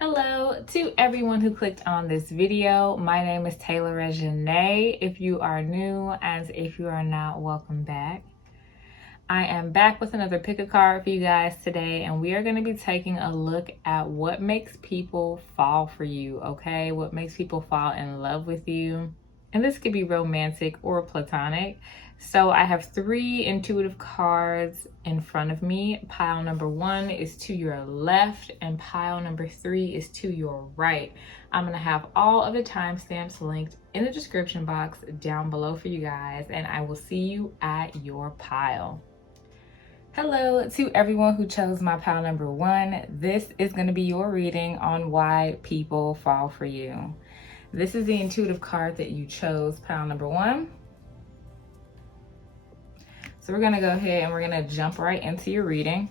Hello to everyone who clicked on this video. My name is TayRB. If you are new, and if you are not, welcome back. I am back with another pick a card for you guys today, and we are going to be taking a look at what makes people fall for you, okay? What makes people fall in love with you. And this could be romantic or platonic. So I have 3 intuitive cards in front of me. Pile number 1 is to your left and pile number 3 is to your right. I'm going to have all of the timestamps linked in the description box down below for you guys, and I will see you at your pile. Hello to everyone who chose my pile number 1. This is going to be your reading on why people fall for you. This is the intuitive card that you chose, pile number 1. So we're going to go ahead and we're going to jump right into your reading.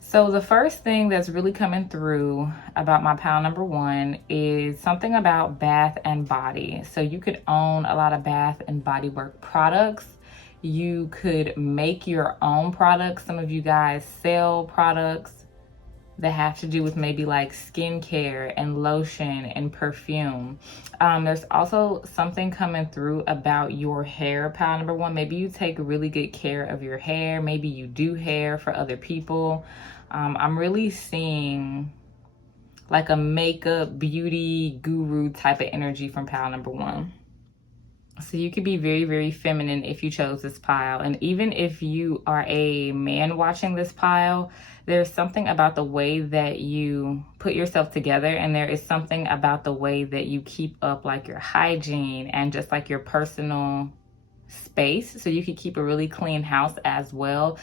So the first thing that's really coming through about my pile number 1 is something about bath and body. So you could own a lot of bath and body work products. You could make your own products. Some of you guys sell products that have to do with maybe like skincare and lotion and perfume. There's also something coming through about your hair, pile number 1. Maybe you take really good care of your hair. Maybe you do hair for other people. I'm really seeing like a makeup beauty guru type of energy from pile number 1. So you could be very, very feminine if you chose this pile. And even if you are a man watching this pile, there's something about the way that you put yourself together. And there is something about the way that you keep up like your hygiene and just like your personal space. So you could keep a really clean house as well.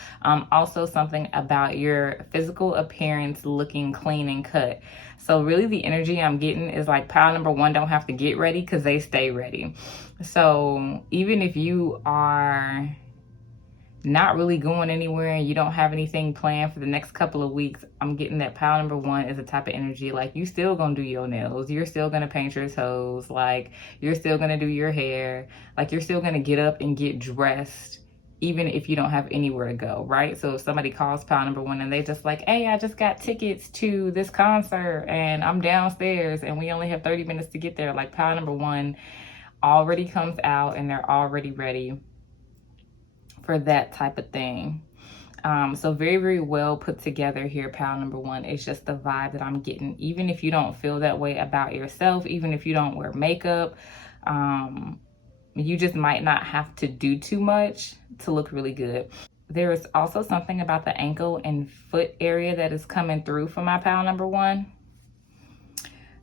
Also something about your physical appearance looking clean and cut. So really the energy I'm getting is like pile number 1 don't have to get ready because they stay ready. So even if you are not really going anywhere and you don't have anything planned for the next couple of weeks, I'm getting that pile number 1 is a type of energy like you still gonna do your nails, you're still gonna paint your toes, like you're still gonna do your hair, like you're still gonna get up and get dressed even if you don't have anywhere to go, right? So if somebody calls pile number 1 and they just like, hey, I just got tickets to this concert and I'm downstairs and we only have 30 minutes to get there, like pile number 1 already comes out and they're already ready for that type of thing. So very, very well put together here, pile number 1. It's just the vibe that I'm getting. Even if you don't feel that way about yourself, even if you don't wear makeup, you just might not have to do too much to look really good. There is also something about the ankle and foot area that is coming through for my pile number 1.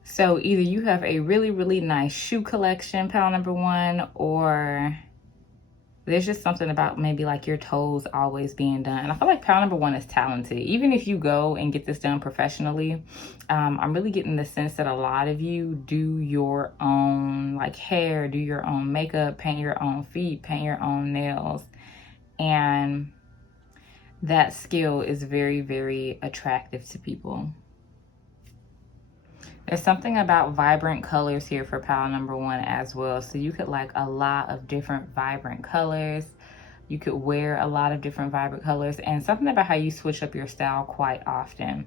So either you have a really, really nice shoe collection, pile number 1, or there's just something about maybe like your toes always being done. And I feel like pile number 1 is talented. Even if you go and get this done professionally, I'm really getting the sense that a lot of you do your own like hair, do your own makeup, paint your own feet, paint your own nails. And that skill is very, very attractive to people. There's something about vibrant colors here for pile number 1 as well. So you could like a lot of different vibrant colors. You could wear a lot of different vibrant colors, and something about how you switch up your style quite often.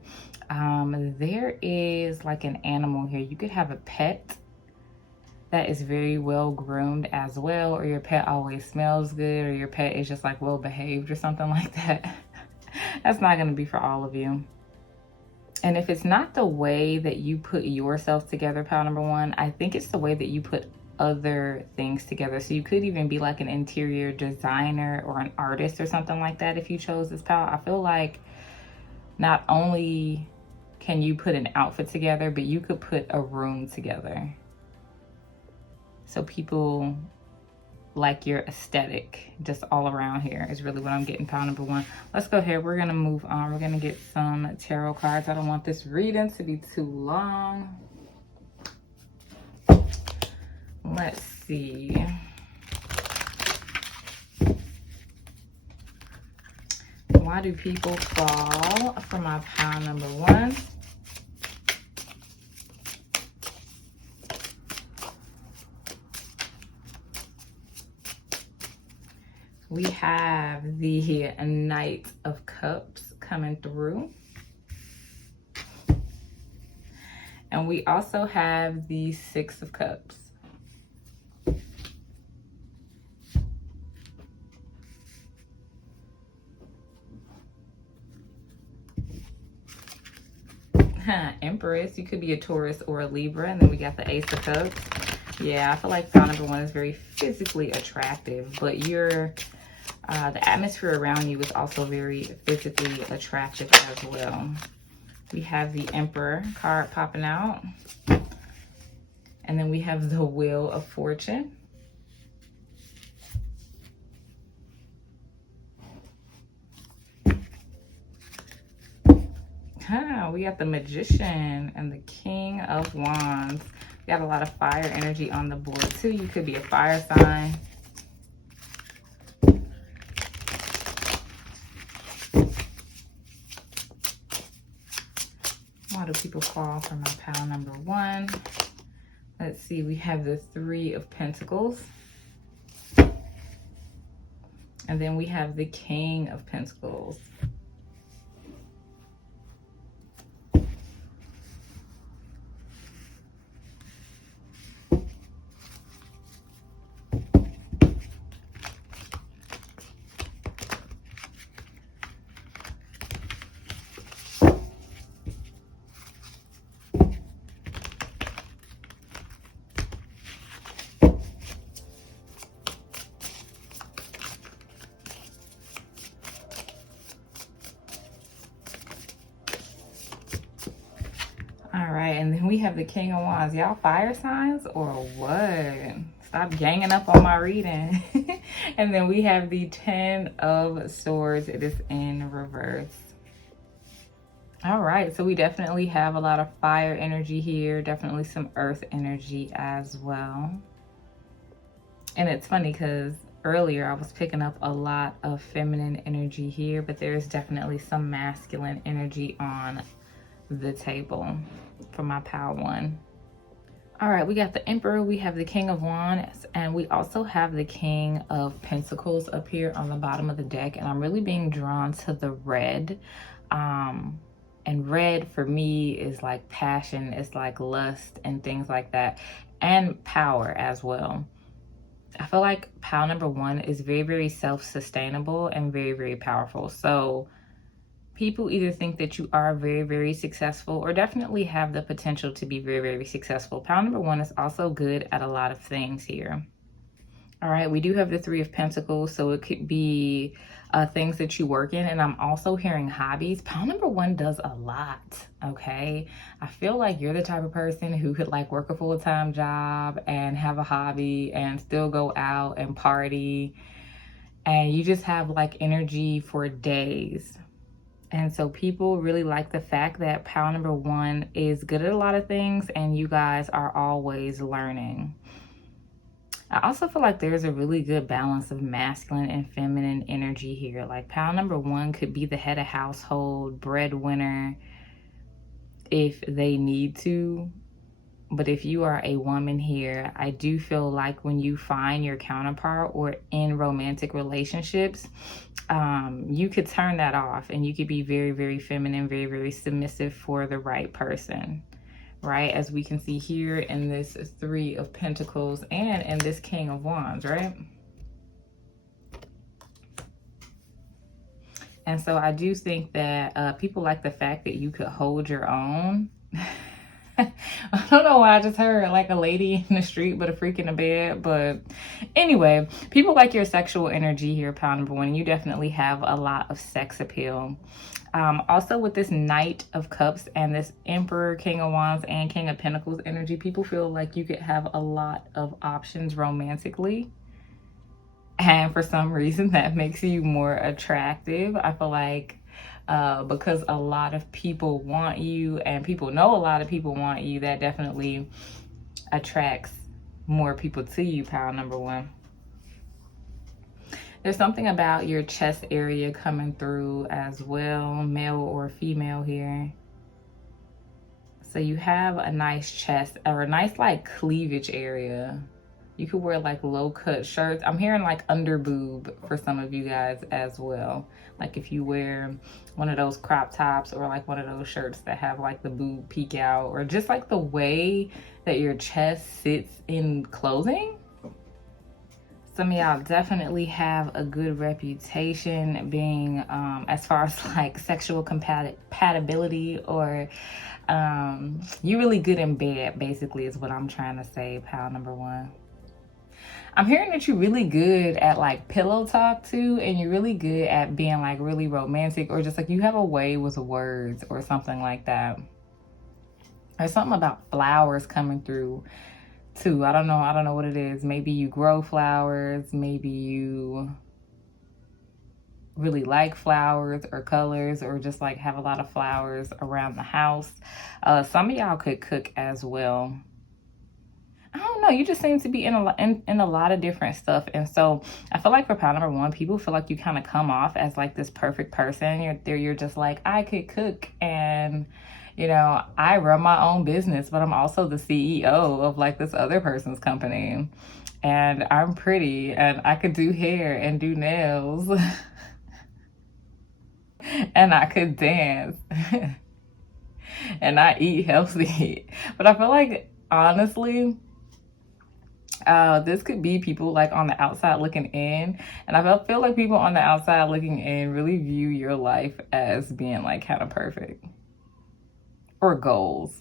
There is like an animal here. You could have a pet that is very well groomed as well, or your pet always smells good, or your pet is just like well behaved or something like that. That's not going to be for all of you. And if it's not the way that you put yourself together, pile number 1, I think it's the way that you put other things together. So you could even be like an interior designer or an artist or something like that if you chose this pile. I feel like not only can you put an outfit together, but you could put a room together. So people like your aesthetic just all around here is really what I'm getting, pile number 1. Let's go ahead. We're going to move on. We're going to get some tarot cards. I don't want this reading to be too long. Let's see. Why do people fall for my pile number 1? We have the a Knight of Cups coming through. And we also have the Six of Cups. Empress, you could be a Taurus or a Libra. And then we got the Ace of Cups. Yeah, I feel like pile number one is very physically attractive, but you're the atmosphere around you is also very physically attractive as well. We have the Emperor card popping out. And then we have the Wheel of Fortune. We got the Magician and the King of Wands. We got a lot of fire energy on the board too. You could be a fire sign. What do people call for my pile number one? Let's see, we have the Three of Pentacles. And then we have the King of Pentacles. And then we have the King of Wands. Y'all fire signs or what? Stop ganging up on my reading. And then we have the Ten of Swords. It is in reverse. All right, so we definitely have a lot of fire energy here. Definitely some earth energy as well. And it's funny because earlier I was picking up a lot of feminine energy here, but there's definitely some masculine energy on the table for my pile one. All right, we got the Emperor, we have the King of Wands, and we also have the King of Pentacles up here on the bottom of the deck. And I'm really being drawn to the red. And red for me is like passion, it's like lust and things like that, and power as well. I feel like pile number one is very, very self-sustainable and very, very powerful. So people either think that you are very, very successful or definitely have the potential to be very, very successful. Pile number one is also good at a lot of things here. All right, we do have the Three of Pentacles, so it could be things that you work in. And I'm also hearing hobbies. Pile number one does a lot, okay? I feel like you're the type of person who could like work a full-time job and have a hobby and still go out and party. And you just have like energy for days. And so people really like the fact that pile number one is good at a lot of things and you guys are always learning. I also feel like there's a really good balance of masculine and feminine energy here. Like pile number one could be the head of household, breadwinner, if they need to. But if you are a woman here, I do feel like when you find your counterpart or in romantic relationships, you could turn that off and you could be very, very feminine, very, very submissive for the right person, right? As we can see here in this Three of Pentacles and in this King of Wands, right? And so I do think that people like the fact that you could hold your own. I don't know why I just heard like a lady in the street but a freak in the bed. But anyway, people like your sexual energy here, pile number one. You definitely have a lot of sex appeal. Also with this Knight of Cups and this Emperor, King of Wands, and King of Pentacles energy, people feel like you could have a lot of options romantically. And for some reason that makes you more attractive. I feel like because a lot of people want you and people know a lot of people want you, that definitely attracts more people to you, pile number one. There's something about your chest area coming through as well, male or female here. So you have a nice chest or a nice like cleavage area. You could wear like low cut shirts. I'm hearing like under boob for some of you guys as well. Like if you wear one of those crop tops or like one of those shirts that have like the boob peek out, or just like the way that your chest sits in clothing. Some of y'all definitely have a good reputation being as far as like sexual compatibility, or you're really good in bed, basically, is what I'm trying to say, pal number one. I'm hearing that you're really good at like pillow talk too, and you're really good at being like really romantic, or just like you have a way with words or something like that. There's something about flowers coming through too. I don't know what it is. Maybe you grow flowers, maybe you really like flowers or colors, or just like have a lot of flowers around the house. Some of y'all could cook as well. I don't know, you just seem to be in a lot of different stuff. And so I feel like for pile number one, people feel like you kind of come off as like this perfect person. You're just like, I could cook, and you know, I run my own business, but I'm also the CEO of like this other person's company, and I'm pretty, and I could do hair and do nails and I could dance and I eat healthy. But I feel like honestly, this could be people like on the outside looking in, and I feel like people on the outside looking in really view your life as being like kind of perfect, or goals.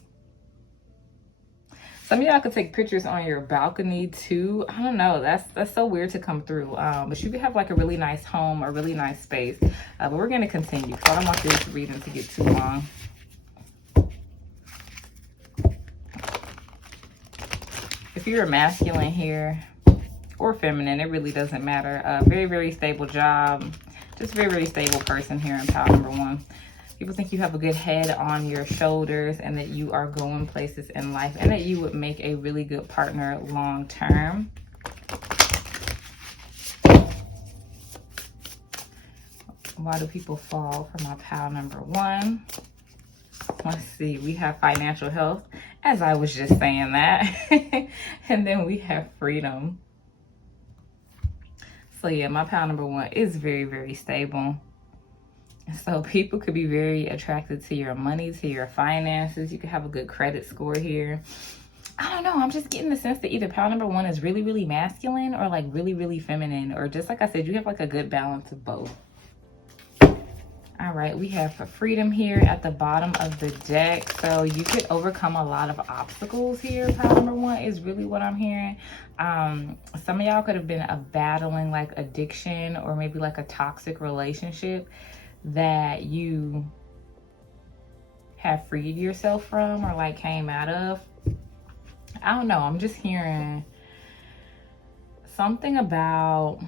Some of y'all could take pictures on your balcony too. I don't know, that's so weird to come through. But you could have like a really nice home, a really nice space. But we're gonna continue because I don't want this reading to get too long. If you're a masculine here, or feminine, it really doesn't matter. Very, very stable job. Just a very, very stable person here in pile number one. People think you have a good head on your shoulders, and that you are going places in life, and that you would make a really good partner long term. Why do people fall for my pile number one? Let's see, we have financial health, as I was just saying that. And then we have freedom. So yeah, my pile number one is very, very stable. So people could be very attracted to your money, to your finances. You could have a good credit score here. I don't know, I'm just getting the sense that either pile number one is really, really masculine, or like really, really feminine, or just like I said, you have like a good balance of both. All right, we have freedom here at the bottom of the deck. So you could overcome a lot of obstacles here. Pile number one is really what I'm hearing. Some of y'all could have been battling like addiction, or maybe like a toxic relationship that you have freed yourself from, or like came out of. I don't know, I'm just hearing something about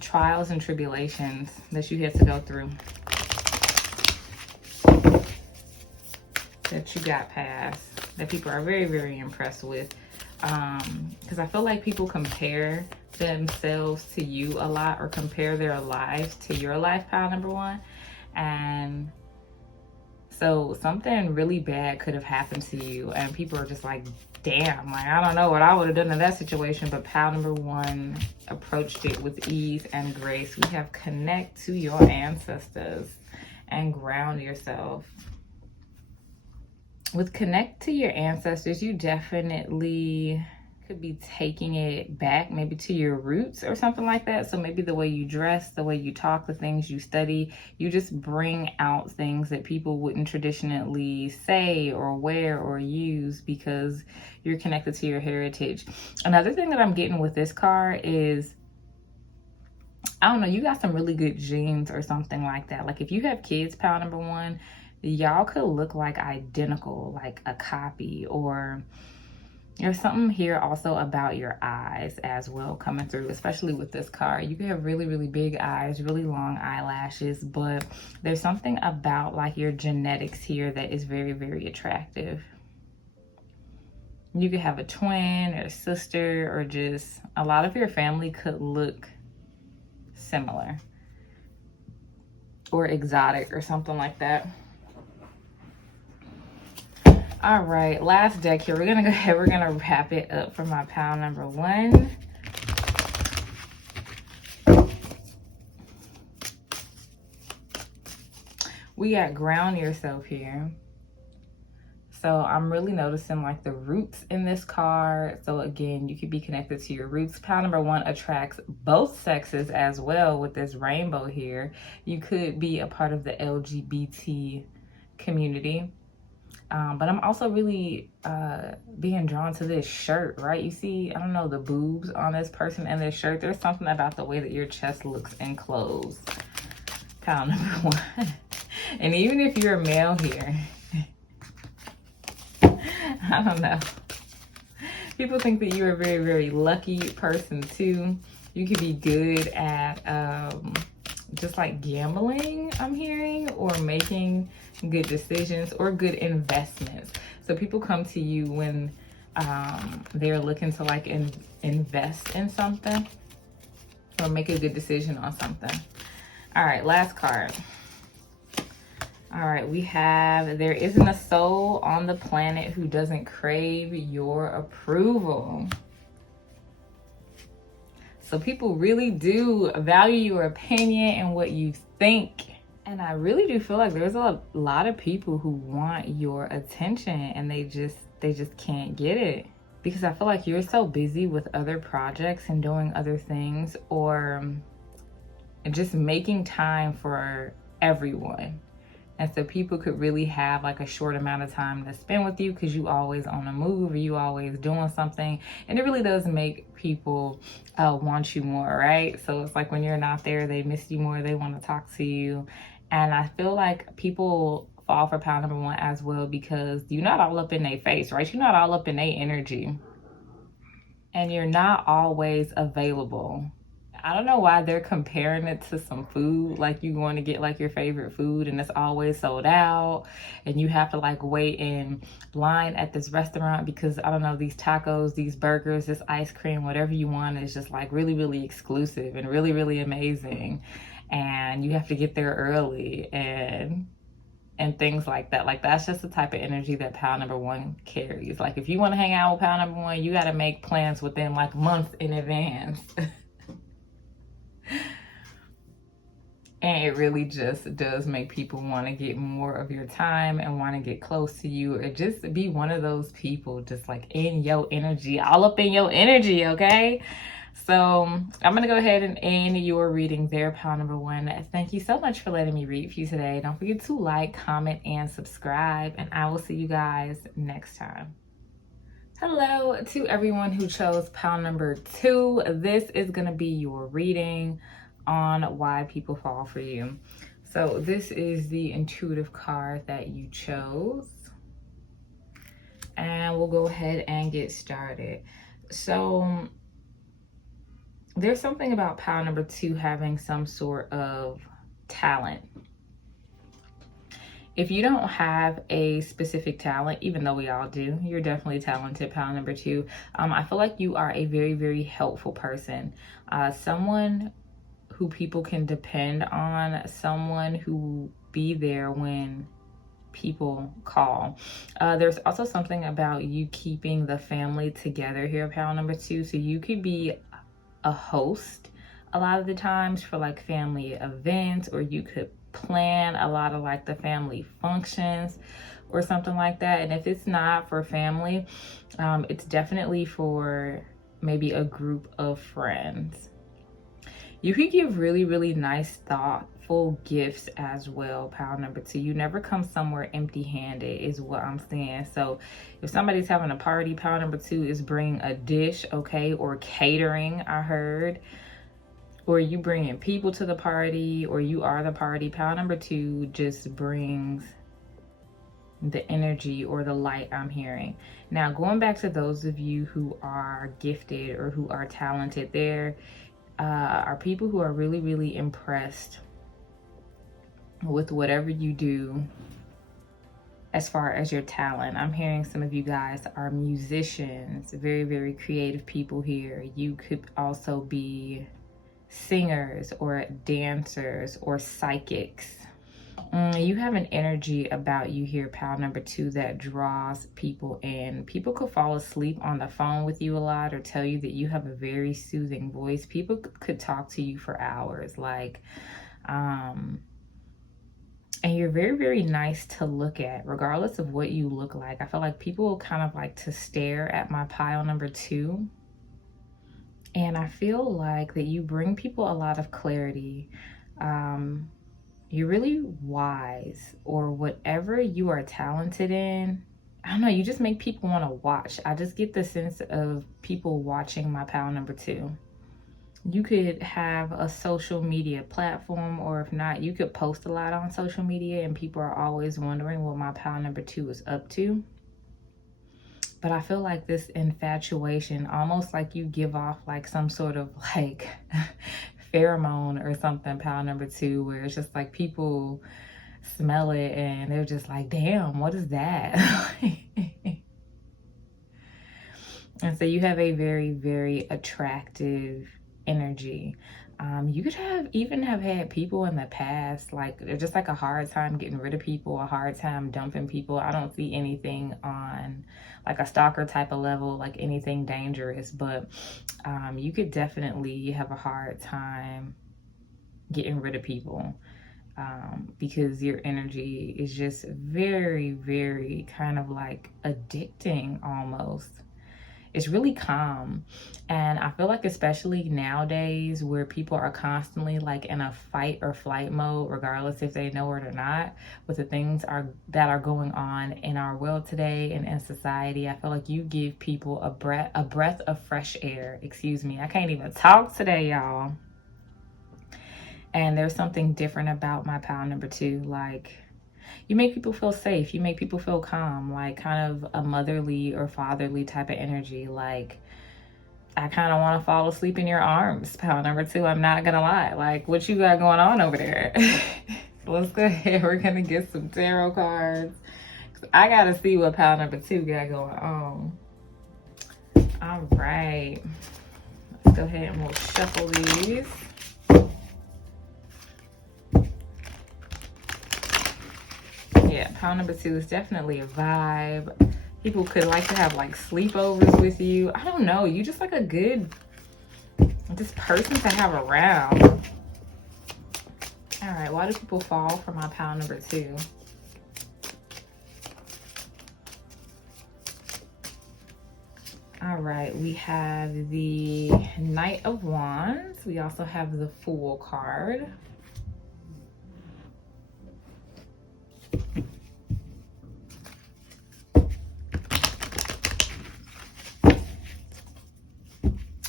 trials and tribulations that you had to go through, that you got past, that people are very, very impressed with. Because I feel like people compare themselves to you a lot, or compare their lives to your life, pile number one. And so something really bad could have happened to you, and people are just like, damn, like I don't know what I would have done in that situation. But pile number one approached it with ease and grace. We have connect to your ancestors and ground yourself. With connect to your ancestors, you definitely could be taking it back, maybe to your roots or something like that. So maybe the way you dress, the way you talk, the things you study, you just bring out things that people wouldn't traditionally say or wear or use, because you're connected to your heritage. Another thing that I'm getting with this card is, I don't know, you got some really good genes or something like that. Like if you have kids, pile number one, y'all could look like identical, like a copy. Or there's something here also about your eyes as well coming through, especially with this card. You can have really, really big eyes, really long eyelashes, but there's something about like your genetics here that is very, very attractive. You could have a twin or a sister, or just a lot of your family could look similar or exotic or something like that. All right, last deck here. We're gonna go ahead, we're gonna wrap it up for my pile number 1. We got ground yourself here. So I'm really noticing like the roots in this card. So again, you could be connected to your roots. Pile number 1 attracts both sexes as well with this rainbow here. You could be a part of the LGBT community. But I'm also really being drawn to this shirt, right? You see, I don't know, the boobs on this person and this shirt. There's something about the way that your chest looks in clothes. Pile number 1. And even if you're a male here, I don't know. People think that you're a very, very lucky person too. You could be good at just like gambling, I'm hearing, or making good decisions or good investments. So people come to you when they're looking to like invest in something or make a good decision on something. All right, last card. All right, we have, there isn't a soul on the planet who doesn't crave your approval. So people really do value your opinion and what you think. And I really do feel like there's a lot of people who want your attention and they just can't get it. Because I feel like you're so busy with other projects and doing other things, or just making time for everyone. And so people could really have like a short amount of time to spend with you because you always on the move or you always doing something. And it really does make people want you more, right? So it's like when you're not there, they miss you more. They want to talk to you. And I feel like people fall for pile number 1 as well because you're not all up in their face, right? You're not all up in their energy. And you're not always available. I don't know why they're comparing it to some food, like you going to get like your favorite food and it's always sold out and you have to like wait in line at this restaurant because I don't know, these tacos, these burgers, this ice cream, whatever you want is just like really, really exclusive and really, really amazing. And you have to get there early and things like that. Like that's just the type of energy that pile number 1 carries. Like if you want to hang out with pile number 1, you got to make plans within like months in advance. And it really just does make people want to get more of your time and want to get close to you or just be one of those people just like in your energy, all up in your energy, okay? So I'm going to go ahead and end your reading there, pile number 1. Thank you so much for letting me read for you today. Don't forget to like, comment, and subscribe, and I will see you guys next time. Hello to everyone who chose pile number 2. This is going to be your reading on why people fall for you. So this is the intuitive card that you chose. And we'll go ahead and get started. So there's something about pile number 2 having some sort of talent. If you don't have a specific talent, even though we all do, you're definitely talented, pile number 2. I feel like you are a very, very helpful person. Someone who people can depend on, someone who will be there when people call. There's also something about you keeping the family together here, pile number 2. So you could be a host a lot of the times for like family events, or you could plan a lot of like the family functions or something like that. And if it's not for family, it's definitely for maybe a group of friends. You could give really, really nice, thoughtful gifts as well, pile number 2. You never come somewhere empty-handed is what I'm saying. So if somebody's having a party, pile number 2 is bring a dish, okay, or catering, I heard. Or you bringing people to the party, or you are the party. Pile number 2 just brings the energy or the light I'm hearing. Now, going back to those of you who are gifted or who are talented, there are people who are really, really impressed with whatever you do as far as your talent. I'm hearing some of you guys are musicians, very, very creative people here. You could also be singers or dancers or psychics. You have an energy about you here, pile number 2, that draws people in. People could fall asleep on the phone with you a lot or tell you that you have a very soothing voice. People could talk to you for hours, like, and you're very, very nice to look at, regardless of what you look like. I feel like people kind of like to stare at my pile number 2. And I feel like that you bring people a lot of clarity. You're really wise, or whatever you are talented in. I don't know, you just make people want to watch. I just get the sense of people watching my pile number 2. You could have a social media platform, or if not, you could post a lot on social media and people are always wondering what my pile number 2 is up to. But I feel like this infatuation, almost like you give off like some sort of like pheromone or something, pile number 2, where it's just like people smell it and they're just like, damn, what is that? And so you have a very, very attractive energy. You could even have had people in the past, like they're just like a hard time getting rid of people, a hard time dumping people. I don't see anything on like a stalker type of level, like anything dangerous, but you could definitely have a hard time getting rid of people because your energy is just very, very kind of like addicting almost. It's really calm. And I feel like especially nowadays where people are constantly like in a fight or flight mode, regardless if they know it or not, with the things that are going on in our world today and in society, I feel like you give people a breath of fresh air. Excuse me, I can't even talk today, y'all. And there's something different about my pile number 2. Like, you make people feel safe. You make people feel calm, like kind of a motherly or fatherly type of energy. Like, I kind of want to fall asleep in your arms, pile number 2. I'm not going to lie. Like, what you got going on over there? So let's go ahead. We're going to get some tarot cards. I got to see what pile number 2 got going on. All right. Let's go ahead and we'll shuffle these. Yeah, pile number 2 is definitely a vibe. People could like to have like sleepovers with you. I don't know. You just like a good, just person to have around. All right, why do people fall for my pile number 2? All right, we have the Knight of Wands. We also have the Fool card.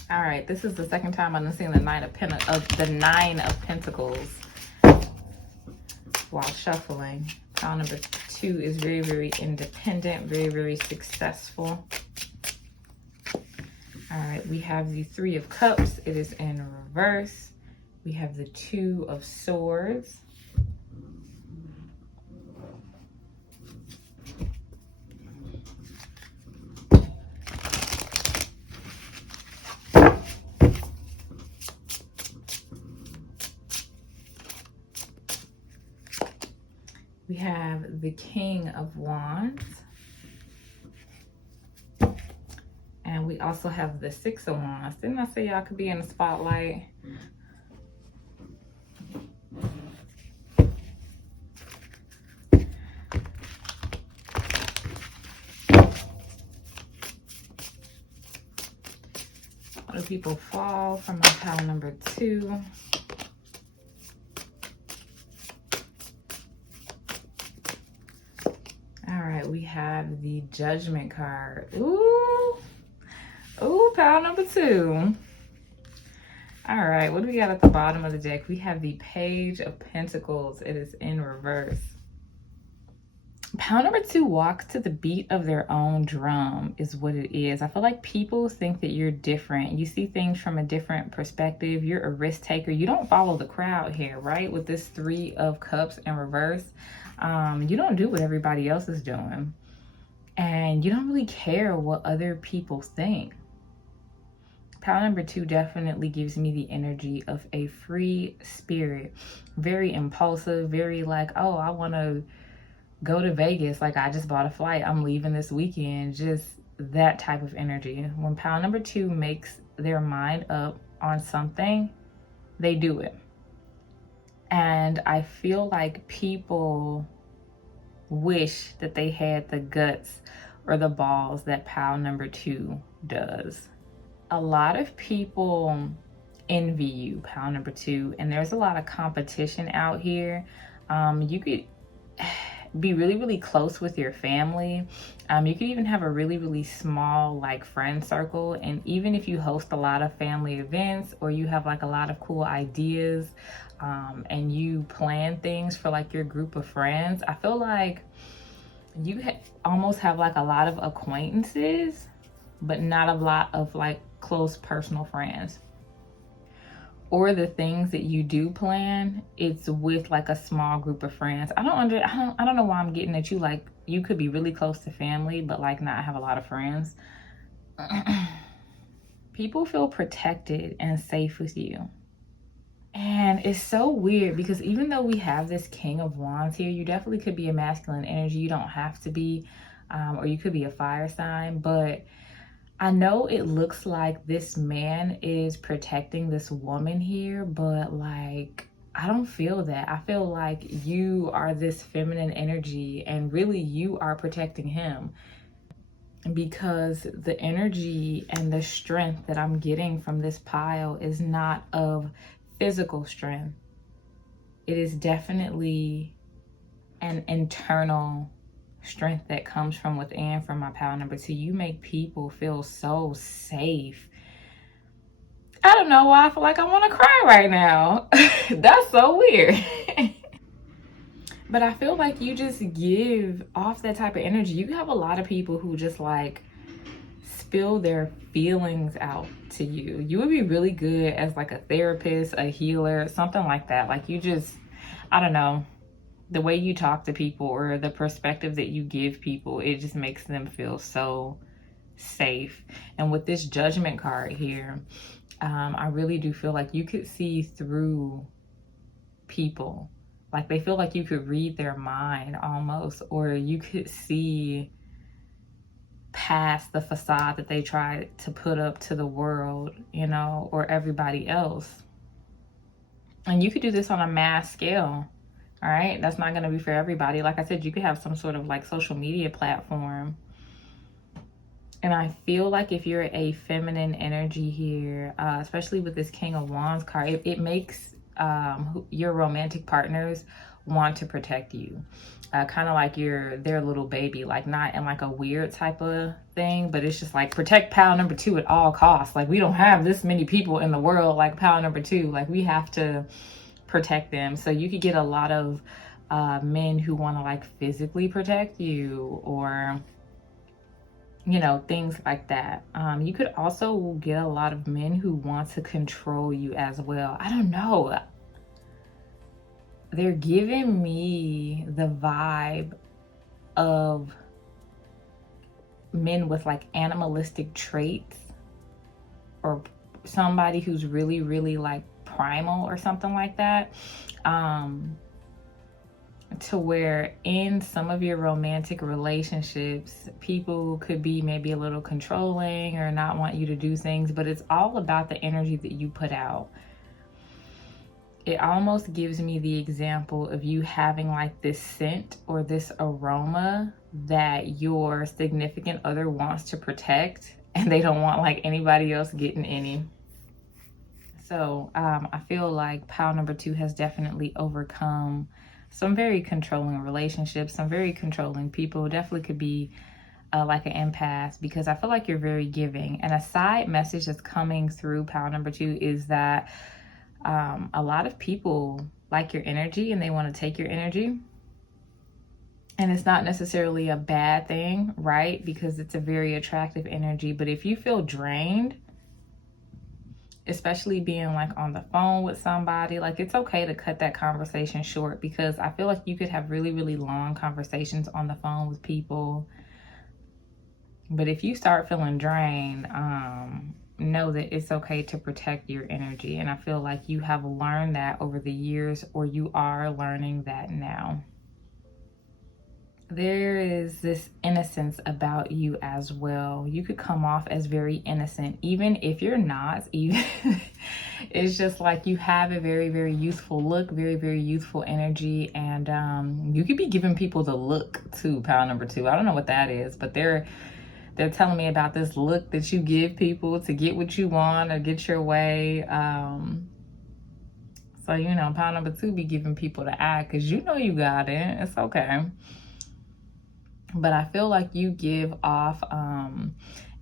All right, this is the second time I've seen the Nine of Pentacles while shuffling. Pile number 2 is very, very independent, very, very successful. All right, we have the 3 of Cups. It is in reverse. We have the 2 of Swords. We have the King of Wands. And we also have the 6 of Wands. Didn't I say y'all could be in the spotlight? What do people fall from my pile number 2? All right, we have the Judgment card. Ooh, pile number 2. All right, what do we got at the bottom of the deck? We have the Page of Pentacles. It is in reverse. Pile number 2 walks to the beat of their own drum is what it is. I feel like people think that you're different. You see things from a different perspective. You're a risk taker. You don't follow the crowd here, right? With this 3 of Cups in reverse. You don't do what everybody else is doing. And you don't really care what other people think. Pile number 2 definitely gives me the energy of a free spirit. Very impulsive, very like, oh, I want to go to Vegas. Like, I just bought a flight. I'm leaving this weekend. Just that type of energy. When pile number 2 makes their mind up on something, they do it. And I feel like people wish that they had the guts or the balls that pile number 2 does. A lot of people envy you, pile number 2, and there's a lot of competition out here. You could be really, really close with your family. You could even have a really, really small like friend circle. And even if you host a lot of family events or you have like a lot of cool ideas, and you plan things for like your group of friends, I feel like you almost have like a lot of acquaintances, but not a lot of like close personal friends. Or the things that you do plan, it's with like a small group of friends. I don't know why I'm getting at you. Like, you could be really close to family, but like not have a lot of friends. People feel protected and safe with you. And it's so weird because even though we have this King of Wands here, you definitely could be a masculine energy. You don't have to be, or you could be a fire sign, but I know it looks like this man is protecting this woman here, but like, I don't feel that. I feel like you are this feminine energy and really you are protecting him, because the energy and the strength that I'm getting from this pile is not of physical strength. It is definitely an internal strength that comes from within. From my pile number 2, you make people feel so safe. I don't know why I feel like I want to cry right now. That's so weird. But I feel like you just give off that type of energy. You have a lot of people who just like spill their feelings out to you. You would be really good as like a therapist, a healer, something like that. Like, you just, I don't know, the way you talk to people or the perspective that you give people, it just makes them feel so safe. And with this Judgment card here, I really do feel like you could see through people. Like, they feel like you could read their mind almost, or you could see past the facade that they try to put up to the world, you know, or everybody else. And you could do this on a mass scale. All right, that's not going to be for everybody. Like I said, you could have some sort of like social media platform. And I feel like if you're a feminine energy here, especially with this King of Wands card, it makes your romantic partners want to protect you. Kind of like you're their little baby, like not in like a weird type of thing, but it's just like protect pile number 2 at all costs. Like, we don't have this many people in the world like pile number 2. Like, we have to protect them. So you could get a lot of men who want to like physically protect you, or you know, things like that. You could also get a lot of men who want to control you as well. I don't know. They're giving me the vibe of men with like animalistic traits, or somebody who's really, really like primal or something like that. To where in some of your romantic relationships, people could be maybe a little controlling or not want you to do things, but it's all about the energy that you put out. It almost gives me the example of you having like this scent or this aroma that your significant other wants to protect, and they don't want like anybody else getting any. So I feel like pile number 2 has definitely overcome some very controlling relationships, some very controlling people. Definitely could be like an empath, because I feel like you're very giving. And a side message that's coming through pile number 2 is that a lot of people like your energy and they want to take your energy. And it's not necessarily a bad thing, right? Because it's a very attractive energy. But if you feel drained, especially being like on the phone with somebody, like, it's okay to cut that conversation short, because I feel like you could have really, really long conversations on the phone with people. But if you start feeling drained, know that it's okay to protect your energy. And I feel like you have learned that over the years, or you are learning that now. There is this innocence about you as well. You could come off as very innocent, even if you're not. Even it's just like you have a very, very youthful look, very, very youthful energy, and you could be giving people the look too. Pile number 2. I don't know what that is, but they're telling me about this look that you give people to get what you want or get your way. So you know, pile number 2 be giving people the eye because you know you got it. It's okay. But I feel like you give off an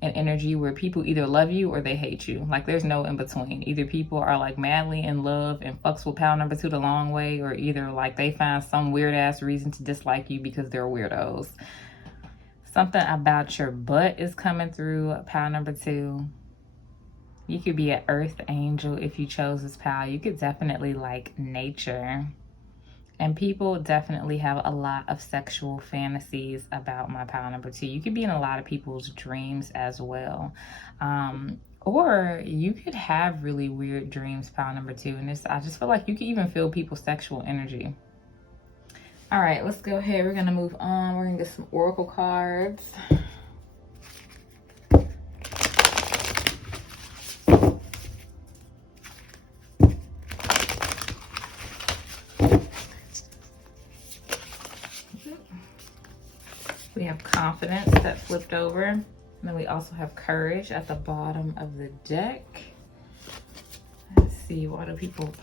energy where people either love you or they hate you. Like there's no in between. Either people are like madly in love and fucks with pile number 2 the long way, or either like they find some weird ass reason to dislike you because they're weirdos. Something about your butt is coming through pile number 2. You could be an earth angel if you chose this pile. You could definitely like nature. And people definitely have a lot of sexual fantasies about my pile number 2. You could be in a lot of people's dreams as well. Or you could have really weird dreams, pile number 2. And I just feel like you could even feel people's sexual energy. All right, let's go ahead. We're going to move on. We're going to get some oracle cards. We have confidence that flipped over. And then we also have courage at the bottom of the deck. Let's see, what do people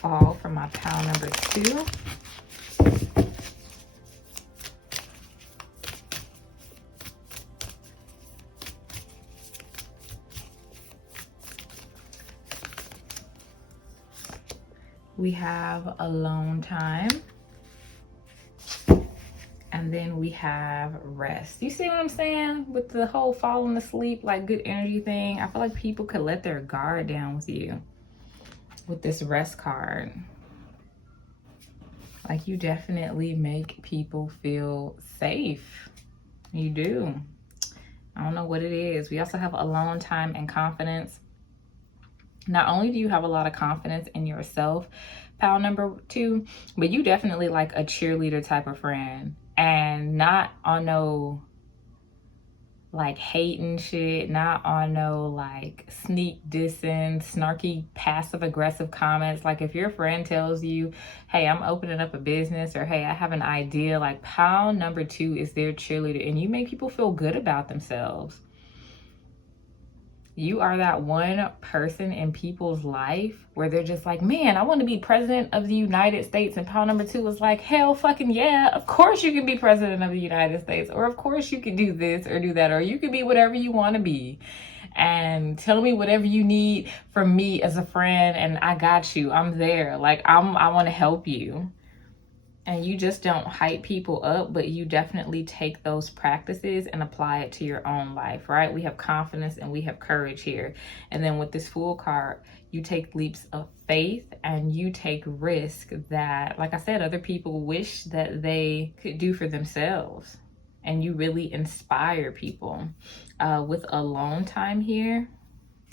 fall from my pile number 2? We have alone time. And then we have rest. You see what I'm saying? With the whole falling asleep, like good energy thing. I feel like people could let their guard down with you. With this rest card. Like you definitely make people feel safe. You do. I don't know what it is. We also have alone time and confidence. Not only do you have a lot of confidence in yourself, pile number 2, but you definitely like a cheerleader type of friend. And not on no like hating shit, not on no like sneak dissing, snarky, passive aggressive comments. Like if your friend tells you, hey, I'm opening up a business, or hey, I have an idea, like pile number 2 is their cheerleader, and you make people feel good about themselves. You are that one person in people's life where they're just like, man, I want to be president of the United States. And pile number 2 is like, hell fucking yeah, of course you can be president of the United States. Or of course you can do this or do that. Or you can be whatever you want to be. And tell me whatever you need from me as a friend. And I got you. I'm there. Like, I want to help you. And you just don't hype people up, but you definitely take those practices and apply it to your own life, right? We have confidence and we have courage here. And then with this Fool card, you take leaps of faith and you take risk that, like I said, other people wish that they could do for themselves. And you really inspire people. With alone time here,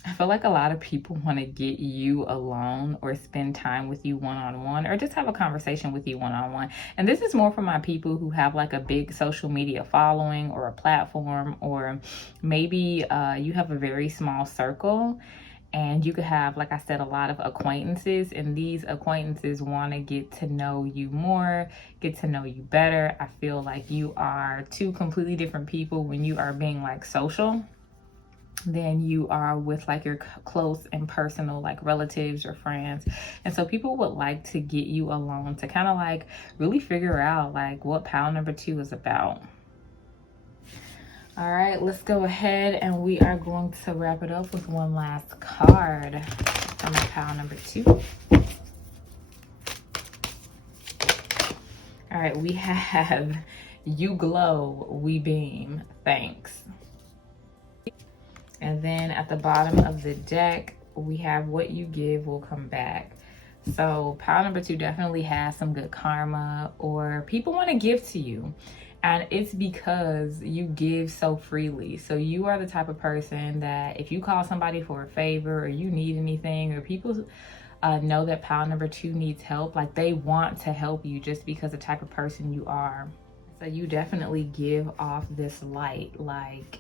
I feel like a lot of people want to get you alone or spend time with you one-on-one, or just have a conversation with you one-on-one. And this is more for my people who have like a big social media following or a platform, or maybe you have a very small circle and you could have, like I said, a lot of acquaintances, and these acquaintances want to get to know you more, get to know you better. I feel like you are 2 completely different people when you are being like social than you are with like your close and personal like relatives or friends. And so people would like to get you alone to kind of like really figure out like what pile number 2 is about. All right, let's go ahead and we are going to wrap it up with one last card from my pile number 2. All right, we have you glow, we beam, thanks. And then at the bottom of the deck, we have what you give will come back. So pile number 2 definitely has some good karma, or people want to give to you. And it's because you give so freely. So you are the type of person that if you call somebody for a favor or you need anything, or people know that pile number 2 needs help, like they want to help you just because the type of person you are. So you definitely give off this light. Like,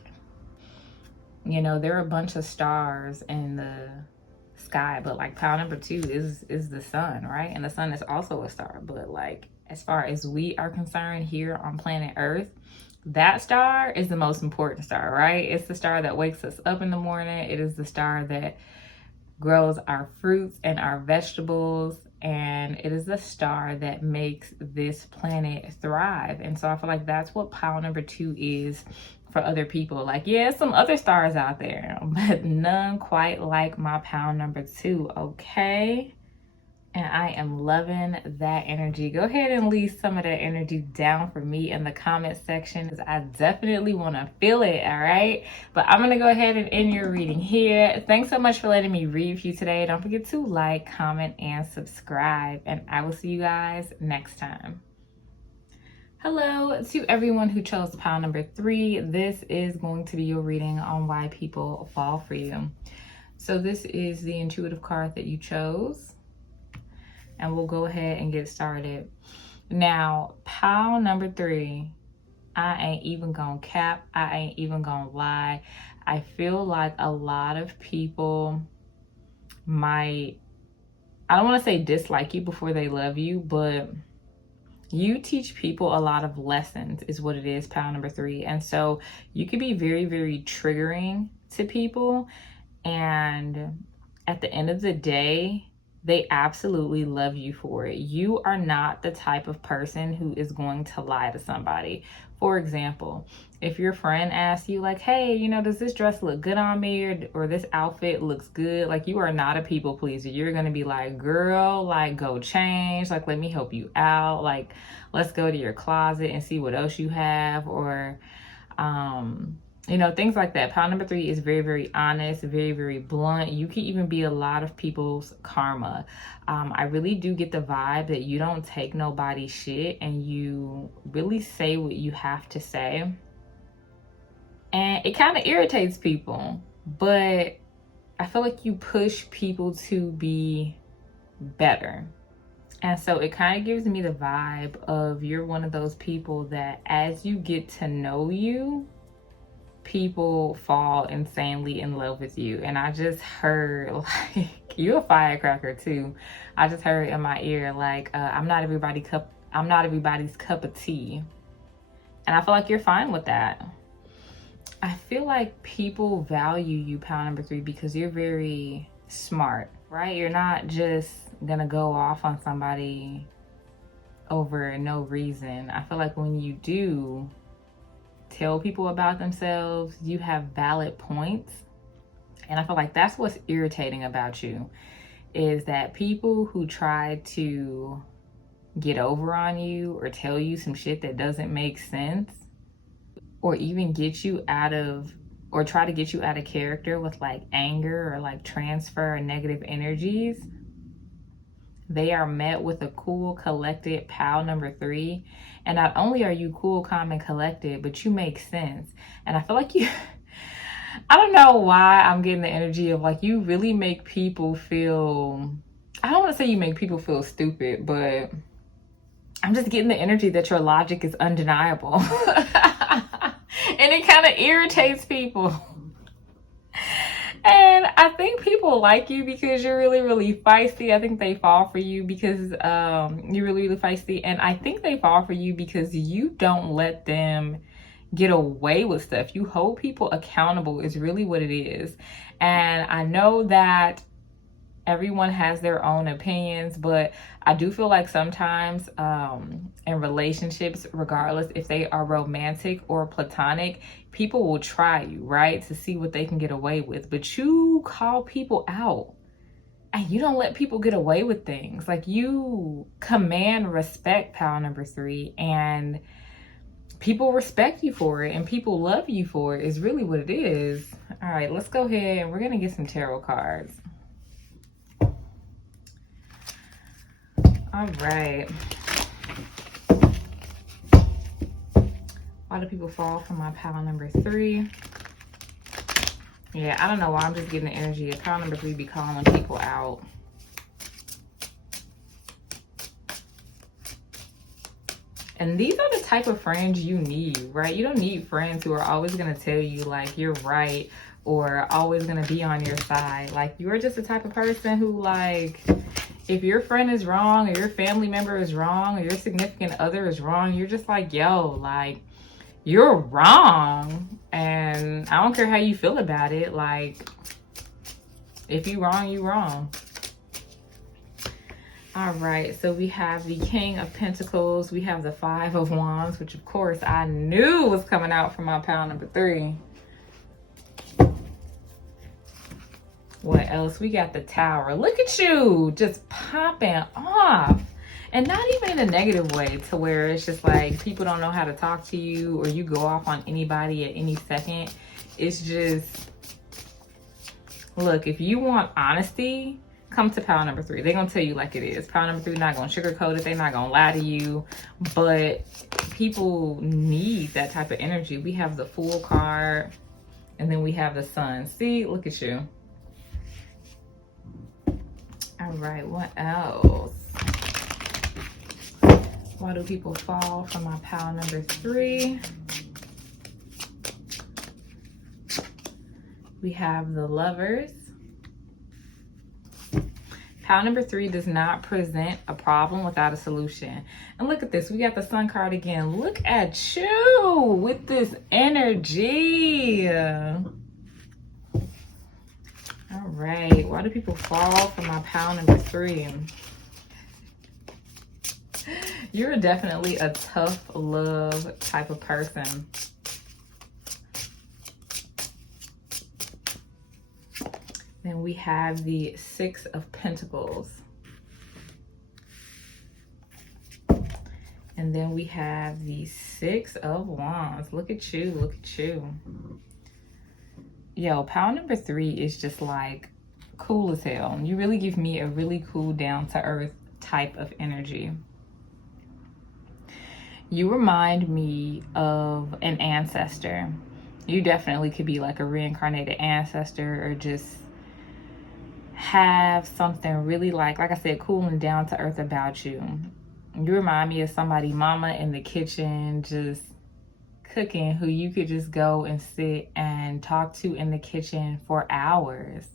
you know, there are a bunch of stars in the sky, but like pile number 2 is the sun, right? And the sun is also a star. But like, as far as we are concerned here on planet Earth, that star is the most important star, right? It's the star that wakes us up in the morning. It is the star that grows our fruits and our vegetables, and it is the star that makes this planet thrive. And so I feel like that's what pile number 2 is for other people. Like, yeah, some other stars out there, but none quite like my pile number 2, okay? And I am loving that energy. Go ahead and leave some of that energy down for me in the comment section, because I definitely want to feel it, all right? But I'm going to go ahead and end your reading here. Thanks so much for letting me read for you today. Don't forget to like, comment, and subscribe. And I will see you guys next time. Hello to everyone who chose pile number 3. This is going to be your reading on why people fall for you. So this is the intuitive card that you chose. And we'll go ahead and get started. Now, pile number 3, I ain't even gonna cap. I ain't even gonna lie. I feel like a lot of people might, I don't want to say dislike you before they love you, but you teach people a lot of lessons is what it is, pile number 3. And so you could be very, very triggering to people. And at the end of the day, they absolutely love you for it. You are not the type of person who is going to lie to somebody. For example, if your friend asks you like, hey, you know, does this dress look good on me, or this outfit looks good? Like, you are not a people pleaser. You're going to be like, girl, like, go change. Like, let me help you out. Like, let's go to your closet and see what else you have. Or, you know, things like that. Pile number 3 is very, very honest, very, very blunt. You can even be a lot of people's karma. I really do get the vibe that you don't take nobody's shit, and you really say what you have to say. And it kind of irritates people, but I feel like you push people to be better. And so it kind of gives me the vibe of you're one of those people that as you get to know you, people fall insanely in love with you. And I just heard, like, you're a firecracker too. I just heard in my ear, like, I'm not everybody's cup of tea. And I feel like you're fine with that. I feel like people value you, pile number 3, because you're very smart, right? You're not just gonna go off on somebody over no reason. I feel like when you do tell people about themselves, you have valid points. And I feel like that's what's irritating about you, is that people who try to get over on you or tell you some shit that doesn't make sense, or even get you out of, or try to get you out of character with like anger or like transfer negative energies, they are met with a cool, collected pile number 3. And not only are you cool, calm, and collected, but you make sense. And I feel like you, I don't know why I'm getting the energy of like, you really make people feel, I don't want to say you make people feel stupid, but I'm just getting the energy that your logic is undeniable. And it kind of irritates people. And I think people like you because you're really, really feisty. I think they fall for you because you're really, really feisty. And I think they fall for you because you don't let them get away with stuff. You hold people accountable is really what it is. And I know that everyone has their own opinions, but I do feel like sometimes in relationships, regardless if they are romantic or platonic, people will try you, right, to see what they can get away with. But you call people out and you don't let people get away with things. Like, you command respect, pile number 3, and people respect you for it and people love you for it is really what it is. All right, let's go ahead and we're gonna get some tarot cards. All right. Why do people fall for my pile number 3? Yeah, I don't know why. I'm just getting the energy of pile number 3 be calling people out. And these are the type of friends you need, right? You don't need friends who are always going to tell you like you're right or always going to be on your side. Like, you're just the type of person who, like, if your friend is wrong or your family member is wrong or your significant other is wrong, you're just like, yo, like, you're wrong. And I don't care how you feel about it. Like, if you wrong, you wrong. All right, so we have the King of Pentacles. We have the 5 of Wands, which of course I knew was coming out for my pile number 3. What else? We got the Tower. Look at you, just popping off. And not even in a negative way to where it's just like people don't know how to talk to you or you go off on anybody at any second. It's just, look, if you want honesty, come to pile number 3. They're going to tell you like it is. Pile number 3 not going to sugarcoat it. They're not going to lie to you. But people need that type of energy. We have the Fool card. And then we have the Sun. See, look at you. All right, what else? Why do people fall for my pile number 3? We have the Lovers. Pile number 3 does not present a problem without a solution. And look at this. We got the Sun card again. Look at you with this energy. All right. Why do people fall for my pile number 3? You're definitely a tough love type of person. Then we have the 6 of Pentacles. And then we have the 6 of Wands. Look at you, look at you. Yo, pile number 3 is just like cool as hell. You really give me a really cool, down to earth type of energy. You remind me of an ancestor. You definitely could be like a reincarnated ancestor or just have something really like I said, cool and down to earth about you. You remind me of somebody mama in the kitchen just cooking, who you could just go and sit and talk to in the kitchen for hours.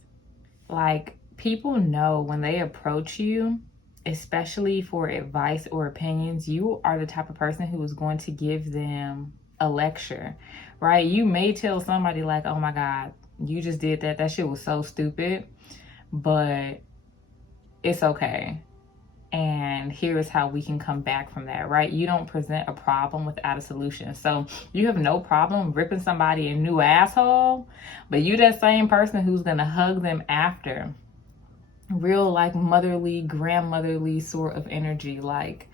Like, people know when they approach you, especially for advice or opinions, you are the type of person who is going to give them a lecture, right? You may tell somebody like, oh my God, you just did that. That shit was so stupid. But it's okay. And here's how we can come back from that, right? You don't present a problem without a solution. So you have no problem ripping somebody a new asshole, but you that same person who's going to hug them after. Real like motherly, grandmotherly sort of energy. Like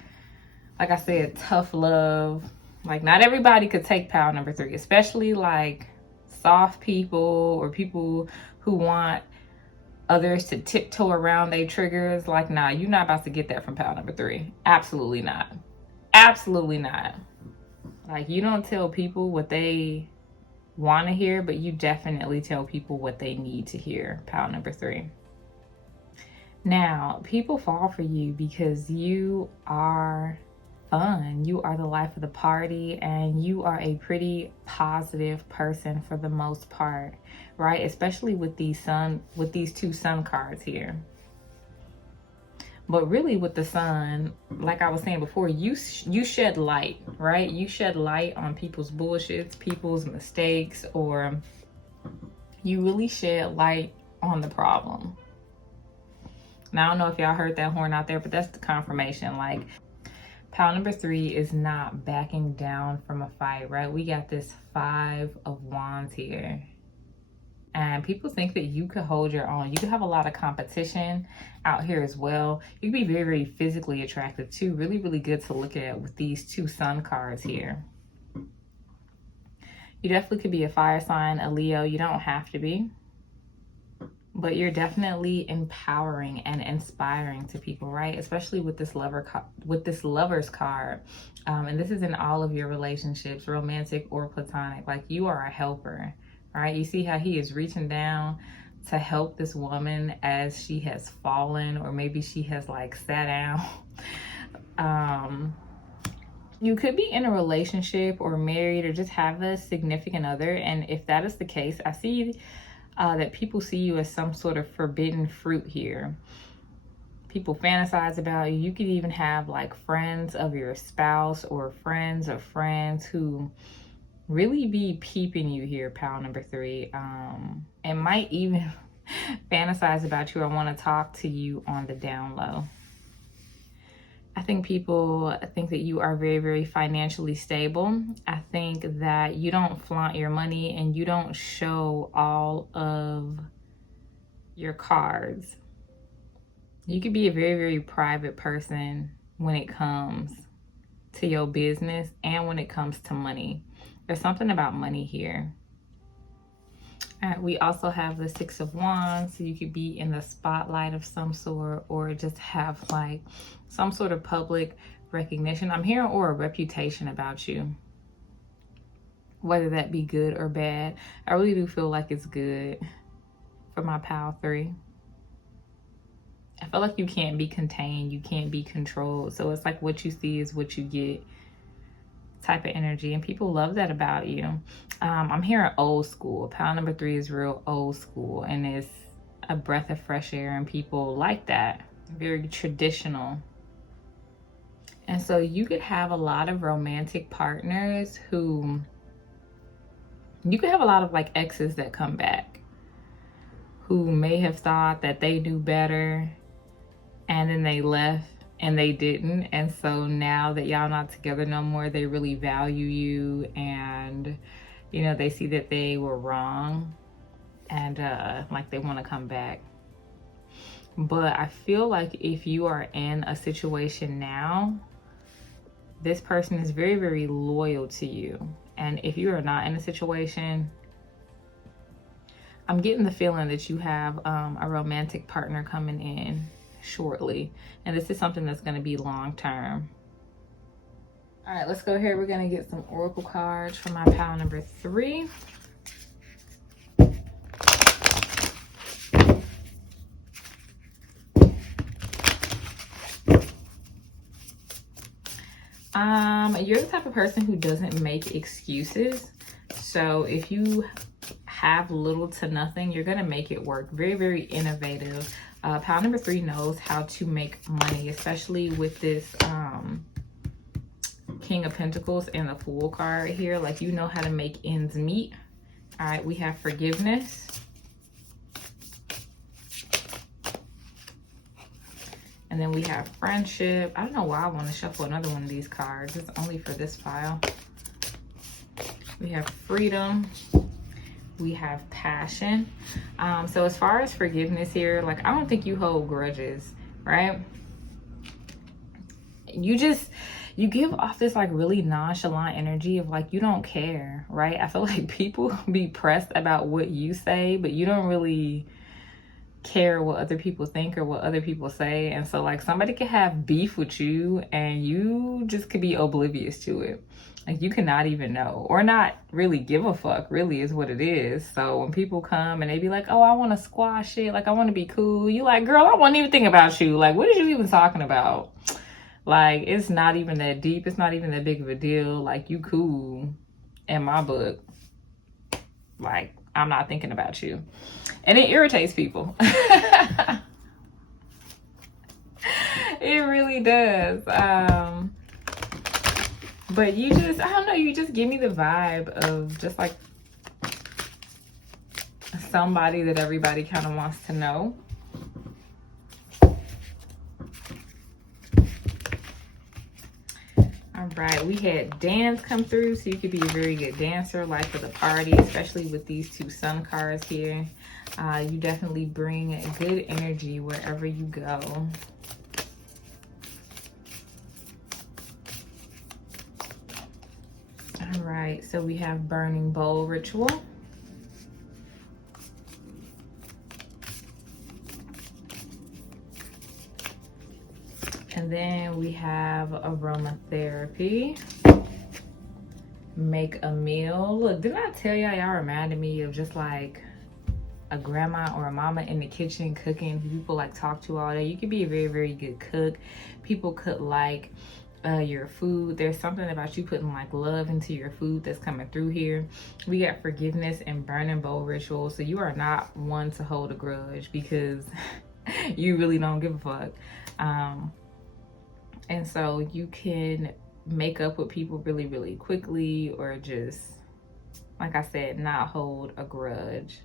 I said, tough love. Like, not everybody could take pile number 3, especially like soft people or people who want others to tiptoe around their triggers. Like, nah, you're not about to get that from pile number 3. Absolutely not. Absolutely not. Like, you don't tell people what they want to hear, but you definitely tell people what they need to hear. Pile number 3. Now, people fall for you because you are fun. You are the life of the party, and you are a pretty positive person for the most part, right? Especially with these 2 Sun cards here. But really with the Sun, like I was saying before, you shed light, right? You shed light on people's bullshits, people's mistakes, or you really shed light on the problem. Now, I don't know if y'all heard that horn out there, but that's the confirmation. Like, pile number 3 is not backing down from a fight, right? We got this 5 of Wands here. And people think that you could hold your own. You could have a lot of competition out here as well. You could be very, very physically attractive too. Really, really good to look at with these 2 Sun cards here. You definitely could be a fire sign, a Leo. You don't have to be. but you're definitely empowering and inspiring to people, right? Especially with this lover's card. And this is in all of your relationships, romantic or platonic. Like, you are a helper, right? You see how he is reaching down to help this woman as she has fallen, or maybe she has like sat down. You could be in a relationship or married or just have a significant other. And if that is the case, I see that people see you as some sort of forbidden fruit here. People fantasize about you. You could even have like friends of your spouse or friends of friends who really be peeping you here, pal number 3. And might even fantasize about you or want to talk to you on the down low. I think people think that you are very, very financially stable. I think that you don't flaunt your money and you don't show all of your cards. You could be a very, very private person when it comes to your business and when it comes to money. There's something about money here. We also have the 6 of Wands, so you could be in the spotlight of some sort or just have like some sort of public recognition. I'm hearing or a reputation about you, whether that be good or bad. I really do feel like it's good for my pal 3. I feel like you can't be contained, you can't be controlled. So it's like what you see is what you get type of energy, and people love that about you. I'm hearing old school. Pile number 3 is real old school, and it's a breath of fresh air, and people like that. Very traditional. And so you could have a lot of romantic partners who, you could have a lot of like exes that come back who may have thought that they knew better and then they left and they didn't. And so now that y'all not together no more, they really value you, and you know, they see that they were wrong, and like they want to come back. But I feel like if you are in a situation now, this person is very, very loyal to you. And if you are not in a situation, I'm getting the feeling that you have a romantic partner coming in shortly, and this is something that's going to be long term. All right, let's go here. We're going to get some oracle cards for my pile number 3. You're the type of person who doesn't make excuses. So if you have little to nothing, you're going to make it work. Very, very innovative. Pile number 3 knows how to make money, especially with this King of Pentacles and the Fool card here. Like, you know how to make ends meet. All right, we have forgiveness. And then we have friendship. I don't know why I want to shuffle another one of these cards. It's only for this file. We have freedom. We have passion. So as far as forgiveness here, like, I don't think you hold grudges, right? You give off this like really nonchalant energy of like you don't care, right? I feel like people be pressed about what you say, but you don't really care what other people think or what other people say. And so like somebody could have beef with you and you just could be oblivious to it. Like, you cannot even know, or not really give a fuck, really is what it is. So when people come and they be like, oh, I want to squash it, like I want to be cool, you like, girl, I wasn't even thinking about you. Like, what are you even talking about? Like, it's not even that deep. It's not even that big of a deal. Like, you cool in my book. Like, I'm not thinking about you. And it irritates people. It really does. But you just, I don't know, you just give me the vibe of just like somebody that everybody kind of wants to know. All right, we had dance come through, so you could be a very good dancer, like for the party, especially with these 2 sun cards here. You definitely bring good energy wherever you go. All right, so we have burning bowl ritual. And then we have aromatherapy. Make a meal. Look, didn't I tell y'all reminded me of just like a grandma or a mama in the kitchen cooking? People like talk to all day. You could be a very, very good cook. People could like your food. There's something about you putting like love into your food that's coming through here. We got forgiveness and burning bowl rituals. So you are not one to hold a grudge because you really don't give a fuck. And so you can make up with people really, really quickly, or just, like I said, not hold a grudge.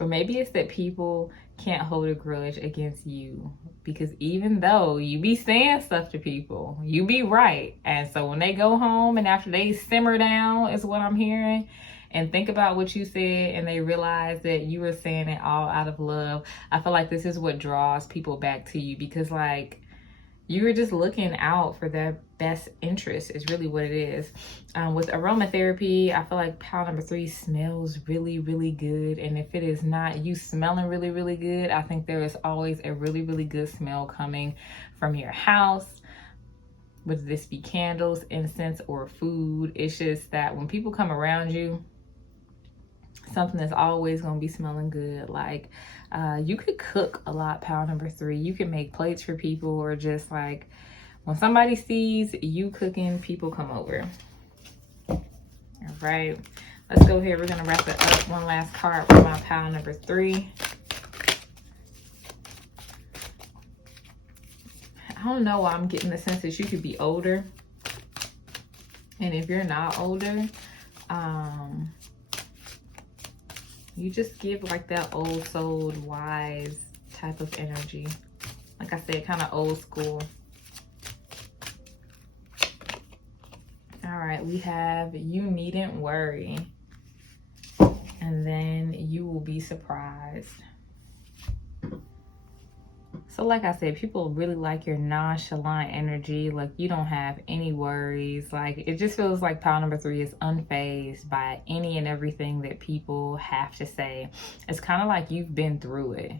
Or maybe it's that people can't hold a grudge against you, because even though you be saying stuff to people, you be right. And so when they go home and after they simmer down, is what I'm hearing, and think about what you said, and they realize that you were saying it all out of love, I feel like this is what draws people back to you, because like you were just looking out for their best interest is really what it is. With aromatherapy, I feel like pile number 3 smells really, really good. And if it is not you smelling really, really good, I think there is always a really, really good smell coming from your house. Whether this be candles, incense, or food. It's just that when people come around you, something that's always going to be smelling good. Like you could cook a lot, pile number 3. You can make plates for people, or just like when somebody sees you cooking, people come over. All right, let's go here. We're going to wrap it up. One last card for my pile number 3. I don't know why I'm getting the sense that you could be older. And if you're not older, you just give like that old soul, wise type of energy. Like I said, kind of old school. All right, we have you needn't worry. And then you will be surprised. So like I said, people really like your nonchalant energy. Like you don't have any worries. Like it just feels like pile number 3 is unfazed by any and everything that people have to say. It's kind of like you've been through it,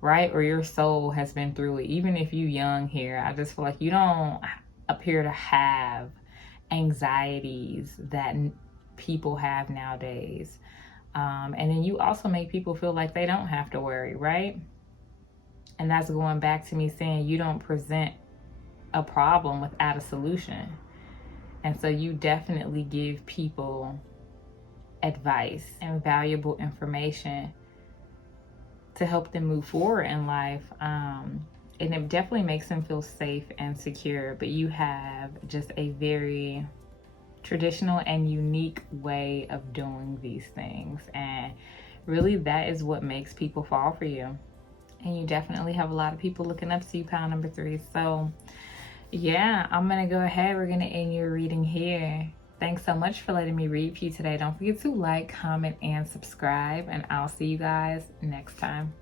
right? Or your soul has been through it. Even if you're young here, I just feel like you don't appear to have anxieties that people have nowadays. And then you also make people feel like they don't have to worry, right? And that's going back to me saying you don't present a problem without a solution. And so you definitely give people advice and valuable information to help them move forward in life. And it definitely makes them feel safe and secure. But you have just a very traditional and unique way of doing these things. And really that is what makes people fall for you. And you definitely have a lot of people looking up to you, pile number 3. So yeah, I'm going to go ahead. We're going to end your reading here. Thanks so much for letting me read for you today. Don't forget to like, comment, and subscribe. And I'll see you guys next time.